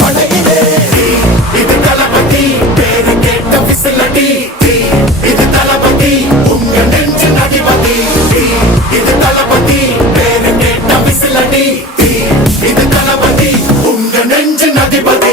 படையிலே இது தளபதி பேரு கேட்ட விசிலடி இது தளபதி உங்க நெஞ்சின் அதிபதி இது தளபதி பேரு கேட்ட விசிலடி இது தளபதி உங்க நெஞ்சின் அதிபதி